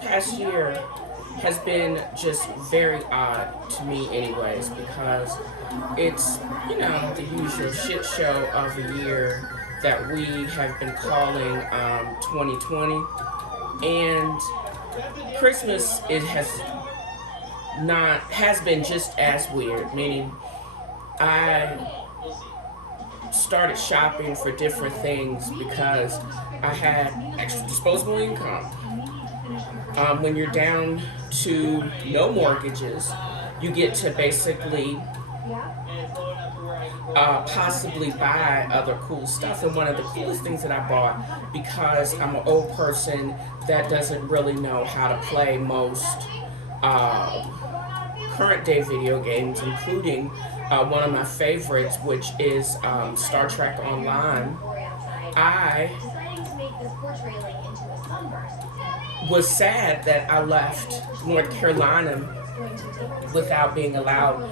past year has been just very odd to me, anyways, because it's, the usual shit show of a year that we have been calling 2020. And Christmas has been just as weird, meaning I started shopping for different things because I had extra disposable income. When you're down to no mortgages, you get to basically possibly buy other cool stuff. And one of the coolest things that I bought, because I'm an old person that doesn't really know how to play most current day video games, including one of my favorites, which is Star Trek Online. I was sad that I left North Carolina without being allowed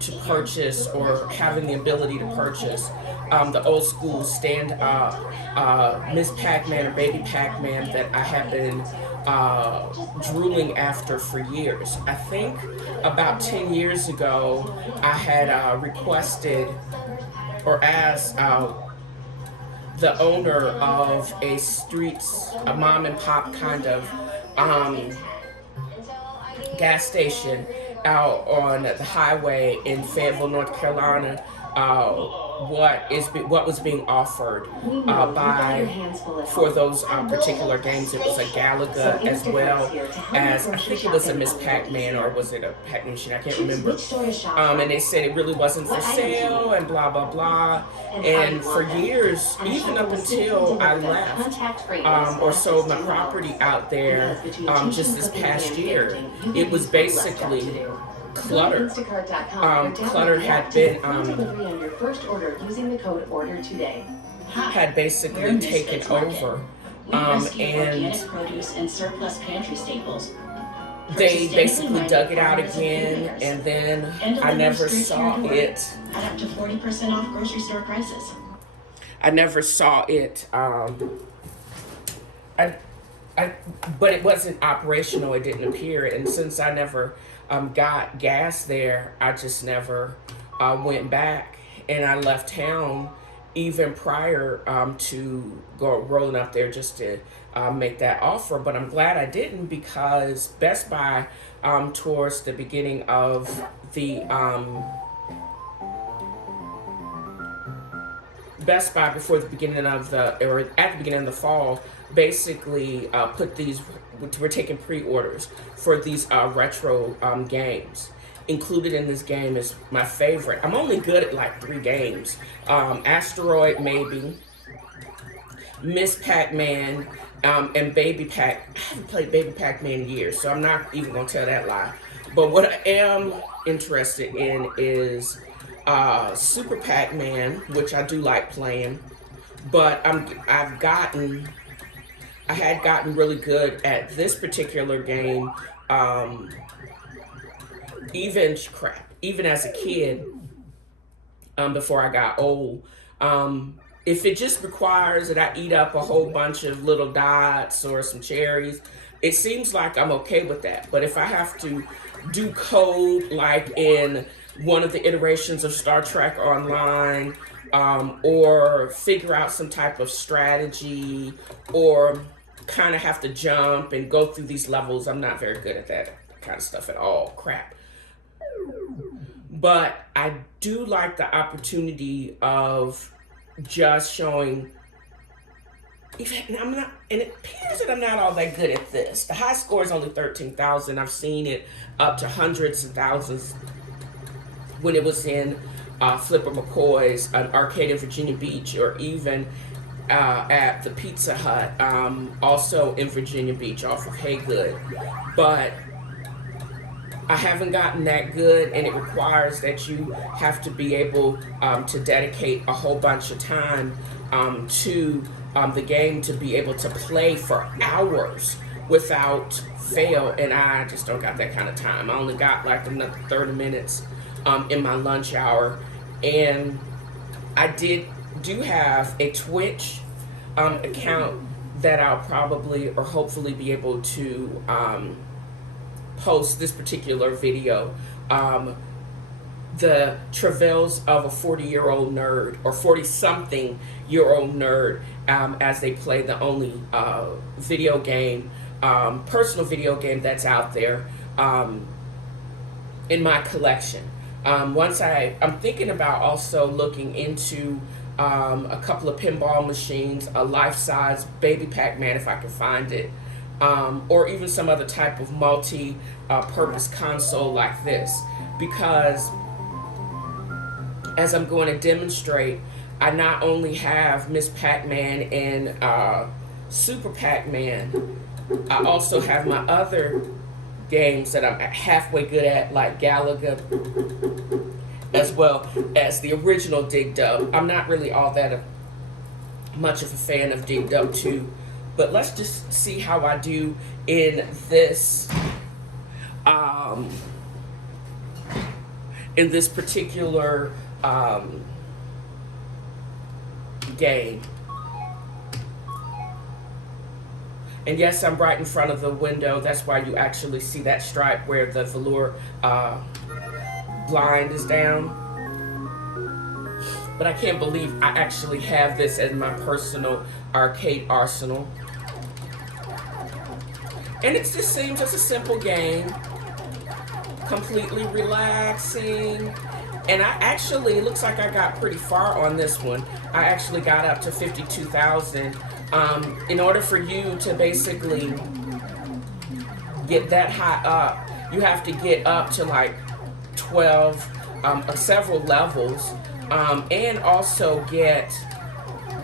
to purchase or having the ability to purchase the old school stand up Miss Pac-Man or Baby Pac-Man that I have been drooling after for years. I think about 10 years ago, I had requested or asked the owner of a mom and pop kind of gas station out on the highway in Fayetteville, North Carolina, what was being offered for those particular games. It was a Galaga as well as, I think it was a Miss Pac-Man, or was it a Pac-Man machine? I can't remember. And they said it really wasn't for sale and blah blah blah. And for years, even up until I left or sold my property out there just this past year, it was basically clutter. Clutter had been had basically taken over, and they basically dug it out again, and then I never saw it. At up to 40% off grocery store prices. I never saw it. But it wasn't operational. It didn't appear, and since I never got gas there, I just never went back, and I left town even prior to rolling up there just to make that offer. But I'm glad I didn't, because Best Buy towards the beginning of the Best Buy before the beginning of or at the beginning of the fall, basically we're taking pre-orders for these retro games. Included in this game is my favorite. I'm only good at like 3 games. Asteroid, maybe. Miss Pac-Man, and Baby Pac. I haven't played Baby Pac-Man in years, so I'm not even going to tell that lie. But what I am interested in is Super Pac-Man, which I do like playing. But I had gotten really good at this particular game, even as a kid, before I got old. If it just requires that I eat up a whole bunch of little dots or some cherries, it seems like I'm okay with that. But if I have to do code like in one of the iterations of Star Trek Online, or figure out some type of strategy, or kind of have to jump and go through these levels, I'm not very good at that kind of stuff at all. Crap. But I do like the opportunity of just showing, and it appears that I'm not all that good at this. The high score is only 13,000. I've seen it up to hundreds of thousands when it was in Flipper McCoy's arcade in Virginia Beach, or even at the Pizza Hut, also in Virginia Beach off of Haygood. But I haven't gotten that good, and it requires that you have to be able to dedicate a whole bunch of time to the game to be able to play for hours without fail, and I just don't got that kind of time. I only got like another 30 minutes in my lunch hour, and I do have a Twitch account that I'll probably or hopefully be able to post this particular video. The travails of a 40-year-old nerd or 40-something-year-old nerd as they play the only video game, personal video game that's out there in my collection. I'm thinking about also looking into a couple of pinball machines, a life-size baby Pac-Man if I can find it, or even some other type of multi-purpose console like this, because as I'm going to demonstrate, I not only have Miss Pac-Man and Super Pac-Man, I also have my other games that I'm halfway good at, like Galaga, as well as the original Dig Dug. I'm not really all that much of a fan of Dig Dug 2, but let's just see how I do in this particular game. And yes, I'm right in front of the window. That's why you actually see that stripe where the velour blind is down. But I can't believe I actually have this as my personal arcade arsenal. And it just seems as a simple game, completely relaxing. And I actually, it looks like I got pretty far on this one. I actually got up to 52,000. In order for you to basically get that high up, you have to get up to like 12, several levels, and also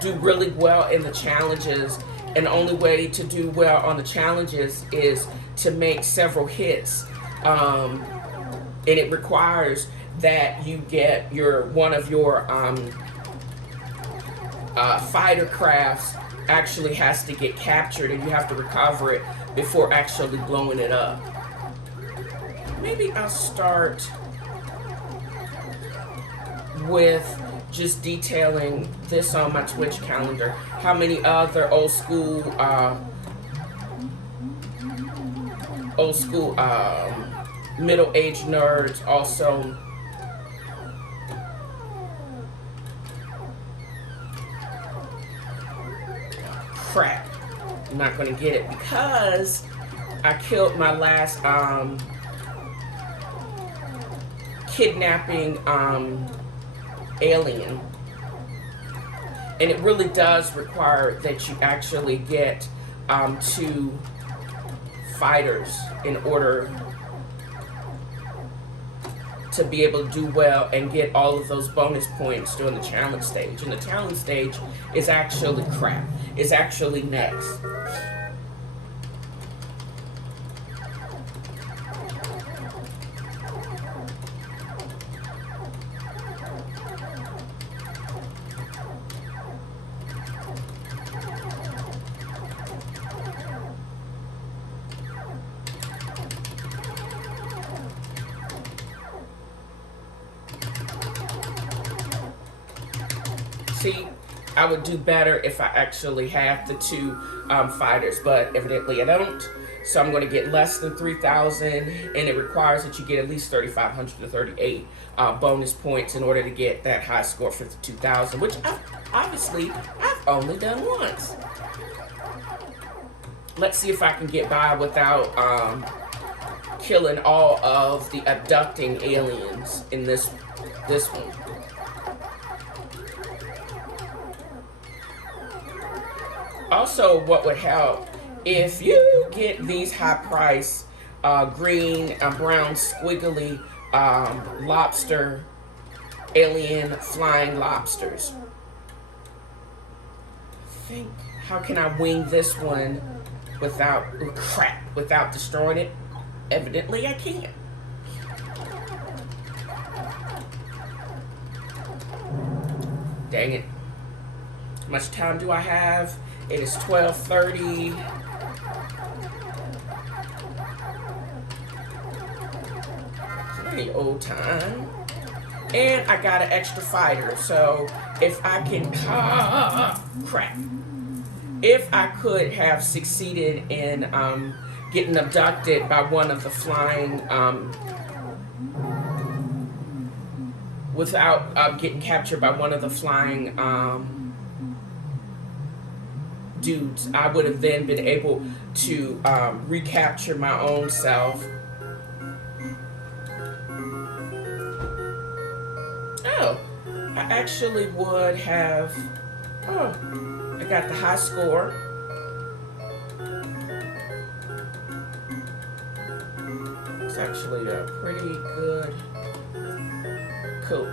do really well in the challenges. And the only way to do well on the challenges is to make several hits, and it requires that you get one of your fighter crafts actually has to get captured, and you have to recover it before actually blowing it up. Maybe I'll start with just detailing this on my Twitch calendar. How many other old school middle-aged nerds also crap, I'm not gonna get it because I killed my last kidnapping alien, and it really does require that you actually get 2 fighters in order to be able to do well and get all of those bonus points during the challenge stage. And the challenge stage is actually crap. It's actually next. See, I would do better if I actually have the 2 fighters, but evidently I don't. So I'm going to get less than 3,000, and it requires that you get at least 3,500 to 38 bonus points in order to get that high score, 52,000, which I've only done once. Let's see if I can get by without killing all of the abducting aliens in this one. Also, what would help if you get these high price green, brown, squiggly lobster, alien flying lobsters. How can I wing this one without destroying it? Evidently, I can't. Dang it. How much time do I have? It is 12:30. Plenty old time. And I got an extra fighter, so if I can... crap. if I could have succeeded in getting abducted by one of the flying, without getting captured by one of the flying dudes, I would have then been able to recapture my own self. Oh, I actually would have. Oh, I got the high score. It's actually a pretty good coup.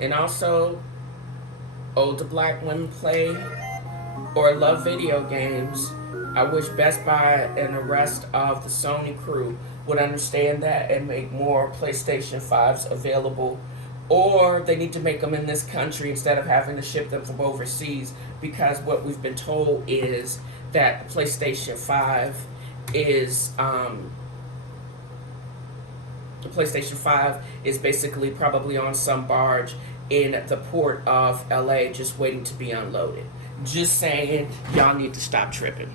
And also, older black women play or love video games. I wish Best Buy and the rest of the Sony crew would understand that and make more PlayStation 5s available. Or they need to make them in this country instead of having to ship them from overseas, because what we've been told is that the PlayStation 5 is the PlayStation 5 is basically probably on some barge in the port of LA just waiting to be unloaded. Just saying, y'all need to stop tripping.